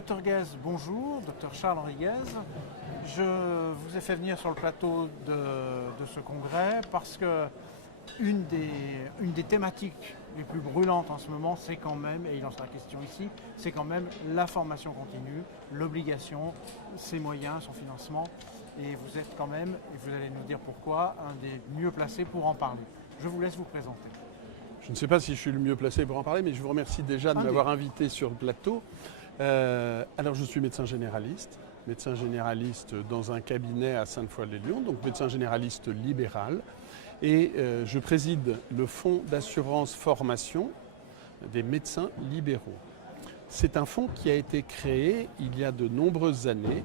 Docteur Guèze, bonjour. Docteur Charles-Henri Guèze. Je vous ai fait venir sur le plateau de ce congrès parce que une des thématiques les plus brûlantes en ce moment, c'est quand même, et il en sera question ici, c'est quand même la formation continue, l'obligation, ses moyens, son financement. Et vous êtes quand même, et vous allez nous dire pourquoi, un des mieux placés pour en parler. Je vous laisse vous présenter. Je ne sais pas si je suis le mieux placé pour en parler, mais je vous remercie déjà de m'avoir invité sur le plateau. Alors je suis médecin généraliste dans un cabinet à Sainte-Foy-lès-Lyon, donc médecin généraliste libéral. Et je préside le fonds d'assurance formation des médecins libéraux. C'est un fonds qui a été créé il y a de nombreuses années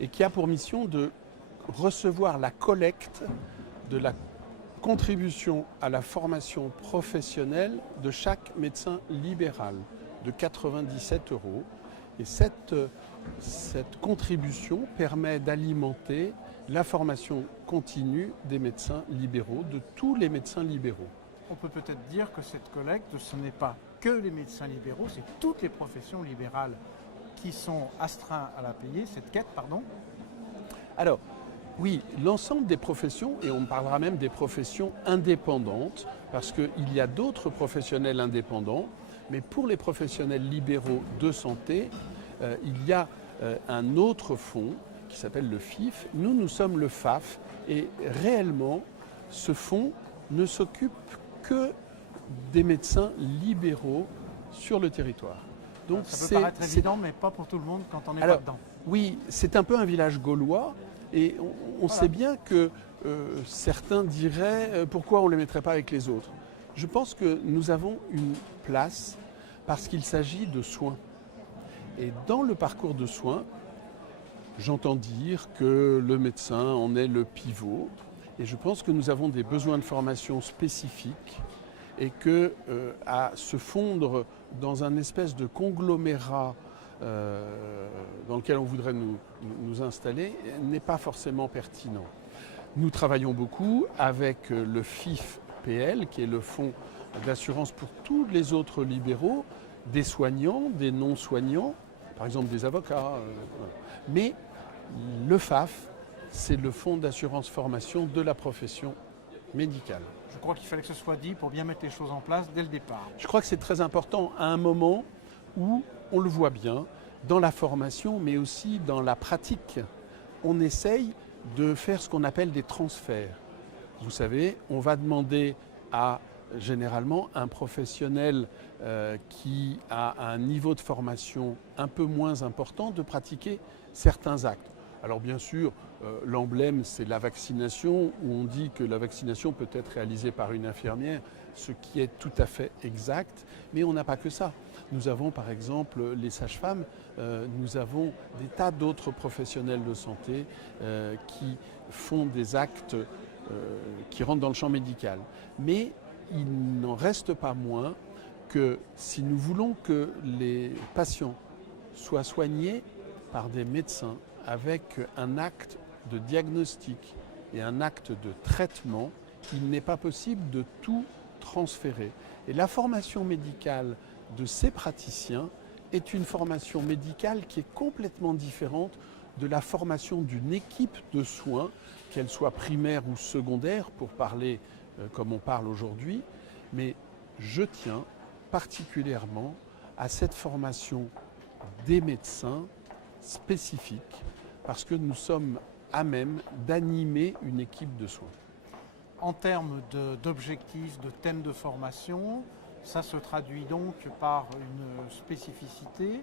et qui a pour mission de recevoir la collecte de la contribution à la formation professionnelle de chaque médecin libéral de 97 €. Et cette contribution permet d'alimenter la formation continue des médecins libéraux, de tous les médecins libéraux. On peut peut-être dire que cette collecte, ce n'est pas que les médecins libéraux, c'est toutes les professions libérales qui sont astreintes à la payer, cette quête, pardon. Alors, oui, l'ensemble des professions, et on parlera même des professions indépendantes, parce qu'il y a d'autres professionnels indépendants, mais pour les professionnels libéraux de santé, il y a un autre fonds qui s'appelle le FIF. Nous sommes le FAF, et réellement, ce fonds ne s'occupe que des médecins libéraux sur le territoire. Donc ça peut paraître évident, mais pas pour tout le monde quand on n'est pas dedans. Oui, c'est un peu un village gaulois. Et on sait bien que certains diraient pourquoi on ne les mettrait pas avec les autres. Je pense que nous avons une place parce qu'il s'agit de soins. Et dans le parcours de soins, j'entends dire que le médecin en est le pivot. Et je pense que nous avons des besoins de formation spécifiques et que à se fondre dans un espèce de conglomérat dans lequel on voudrait nous installer n'est pas forcément pertinent. Nous travaillons beaucoup avec le FIF-PL, qui est le fonds d'assurance pour tous les autres libéraux, des soignants, des non-soignants, par exemple des avocats. Mais le FAF, c'est le fonds d'assurance formation de la profession médicale. Je crois qu'il fallait que ce soit dit pour bien mettre les choses en place dès le départ. Je crois que c'est très important à un moment où on le voit bien dans la formation, mais aussi dans la pratique. On essaye de faire ce qu'on appelle des transferts. Vous savez, on va demander à généralement un professionnel qui a un niveau de formation un peu moins important de pratiquer certains actes. Alors bien sûr, l'emblème c'est la vaccination, où on dit que la vaccination peut être réalisée par une infirmière, ce qui est tout à fait exact, mais on n'a pas que ça. Nous avons par exemple les sages-femmes, nous avons des tas d'autres professionnels de santé qui font des actes qui rentrent dans le champ médical. Mais il n'en reste pas moins que si nous voulons que les patients soient soignés par des médecins avec un acte de diagnostic et un acte de traitement, il n'est pas possible de tout transférer. Et la formation médicale de ces praticiens est une formation médicale qui est complètement différente de la formation d'une équipe de soins, qu'elle soit primaire ou secondaire, pour parler comme on parle aujourd'hui. Mais je tiens particulièrement à cette formation des médecins spécifiques, parce que nous sommes à même d'animer une équipe de soins. En termes d'objectifs, de thèmes de formation, ça se traduit donc par une spécificité,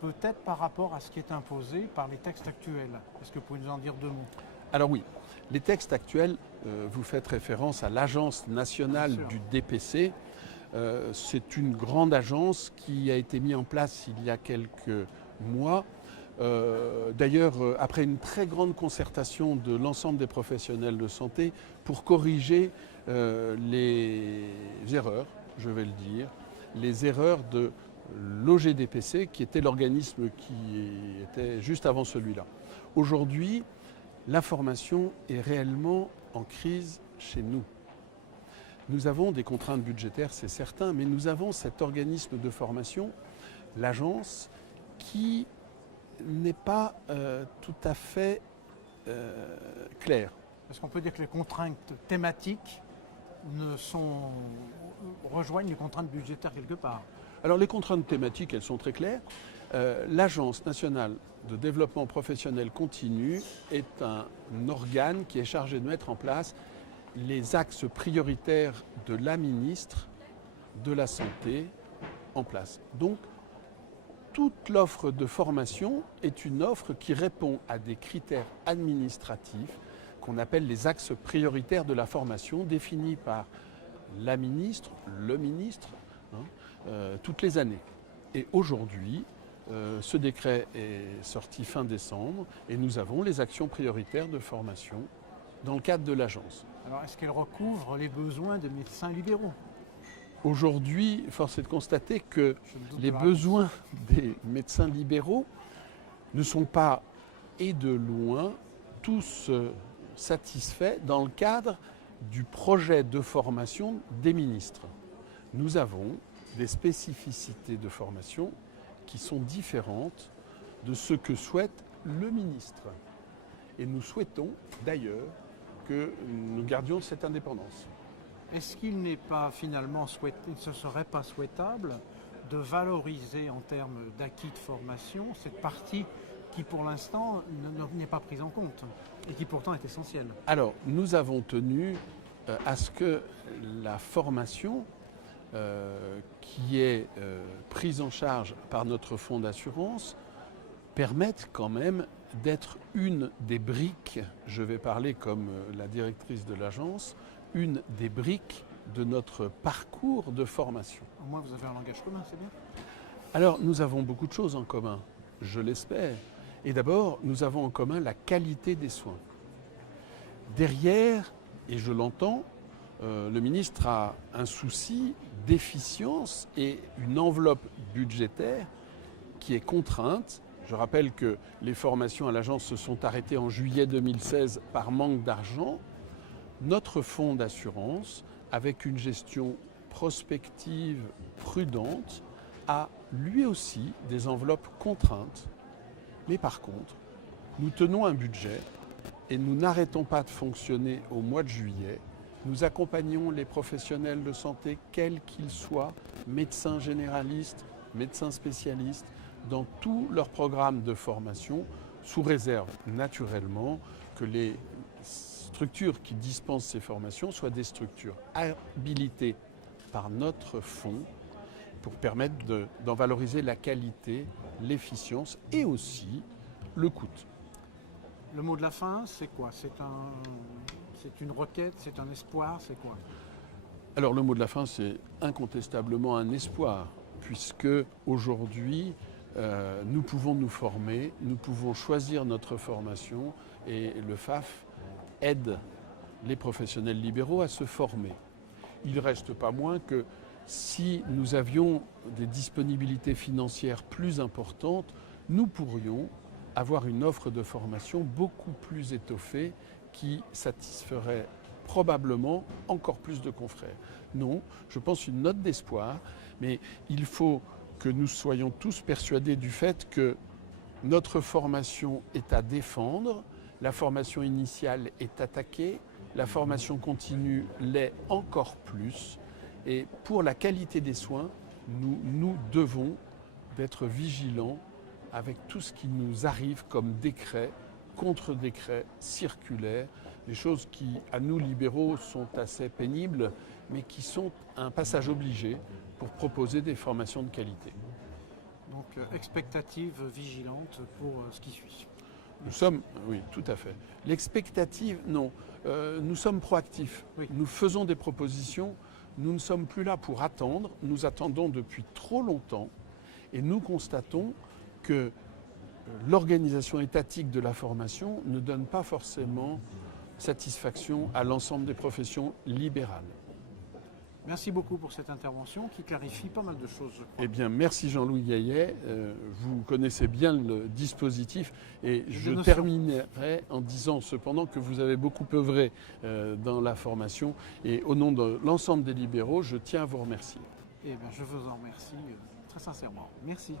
peut-être par rapport à ce qui est imposé par les textes actuels. Est-ce que vous pouvez nous en dire deux mots? Alors oui, les textes actuels, vous faites référence à l'Agence nationale du DPC. C'est une grande agence qui a été mise en place il y a quelques mois. D'ailleurs, après une très grande concertation de l'ensemble des professionnels de santé pour corriger les erreurs, je vais le dire, les erreurs de l'OGDPC, qui était l'organisme qui était juste avant celui-là. Aujourd'hui, la formation est réellement en crise chez nous. Nous avons des contraintes budgétaires, c'est certain, mais nous avons cet organisme de formation, l'agence, qui n'est pas tout à fait clair. Est-ce qu'on peut dire que les contraintes thématiques rejoignent les contraintes budgétaires quelque part? Alors les contraintes thématiques, elles sont très claires. L'Agence nationale de développement professionnel continu est un organe qui est chargé de mettre en place les axes prioritaires de la ministre de la Santé en place. Donc, toute l'offre de formation est une offre qui répond à des critères administratifs qu'on appelle les axes prioritaires de la formation, définis par la ministre, le ministre, toutes les années. Et aujourd'hui, ce décret est sorti fin décembre et nous avons les actions prioritaires de formation dans le cadre de l'agence. Alors, est-ce qu'elle recouvre les besoins des médecins libéraux? Aujourd'hui, force est de constater que les besoins des médecins libéraux ne sont pas, et de loin, tous satisfaits dans le cadre du projet de formation des ministres. Nous avons des spécificités de formation qui sont différentes de ce que souhaite le ministre. Et nous souhaitons d'ailleurs que nous gardions cette indépendance. Est-ce qu'il n'est pas finalement ce serait pas souhaitable de valoriser en termes d'acquis de formation cette partie qui pour l'instant n'est pas prise en compte et qui pourtant est essentielle? Alors, nous avons tenu à ce que la formation qui est prise en charge par notre fonds d'assurance permette quand même d'être une des briques, je vais parler comme la directrice de l'agence, une des briques de notre parcours de formation. Au moins vous avez un langage commun, c'est bien. Alors nous avons beaucoup de choses en commun, je l'espère. Et d'abord, nous avons en commun la qualité des soins. Derrière, et je l'entends, le ministre a un souci d'efficience et une enveloppe budgétaire qui est contrainte. Je rappelle que les formations à l'agence se sont arrêtées en juillet 2016 par manque d'argent. Notre fonds d'assurance, avec une gestion prospective prudente, a lui aussi des enveloppes contraintes. Mais par contre, nous tenons un budget et nous n'arrêtons pas de fonctionner au mois de juillet. Nous accompagnons les professionnels de santé, quels qu'ils soient, médecins généralistes, médecins spécialistes, dans tous leurs programmes de formation, sous réserve naturellement que les structures qui dispensent ces formations soient des structures habilitées par notre fonds pour permettre d'en valoriser la qualité, l'efficience et aussi le coût. Le mot de la fin, c'est quoi? C'est une requête, c'est un espoir, c'est quoi? Alors le mot de la fin, c'est incontestablement un espoir, puisque aujourd'hui, nous pouvons nous former, nous pouvons choisir notre formation et le FAF aide les professionnels libéraux à se former. Il ne reste pas moins que si nous avions des disponibilités financières plus importantes, nous pourrions avoir une offre de formation beaucoup plus étoffée qui satisferait probablement encore plus de confrères. Non, je pense une note d'espoir, mais il faut que nous soyons tous persuadés du fait que notre formation est à défendre, la formation initiale est attaquée, la formation continue l'est encore plus. Et pour la qualité des soins, nous devons d'être vigilants avec tout ce qui nous arrive comme décret, contre-décret, circulaire, des choses qui, à nous libéraux, sont assez pénibles, mais qui sont un passage obligé pour proposer des formations de qualité. Donc, expectative vigilante pour ce qui suit. Nous sommes, oui, tout à fait. L'expectative, non. Nous sommes proactifs. Oui. Nous faisons des propositions. Nous ne sommes plus là pour attendre. Nous attendons depuis trop longtemps. Et nous constatons que l'organisation étatique de la formation ne donne pas forcément satisfaction à l'ensemble des professions libérales. Merci beaucoup pour cette intervention qui clarifie pas mal de choses, je crois. Eh bien, merci Jean-Louis Gaillet. Vous connaissez bien le dispositif et je terminerai en disant cependant que vous avez beaucoup œuvré dans la formation et au nom de l'ensemble des libéraux, je tiens à vous remercier. Eh bien, je vous en remercie très sincèrement. Merci.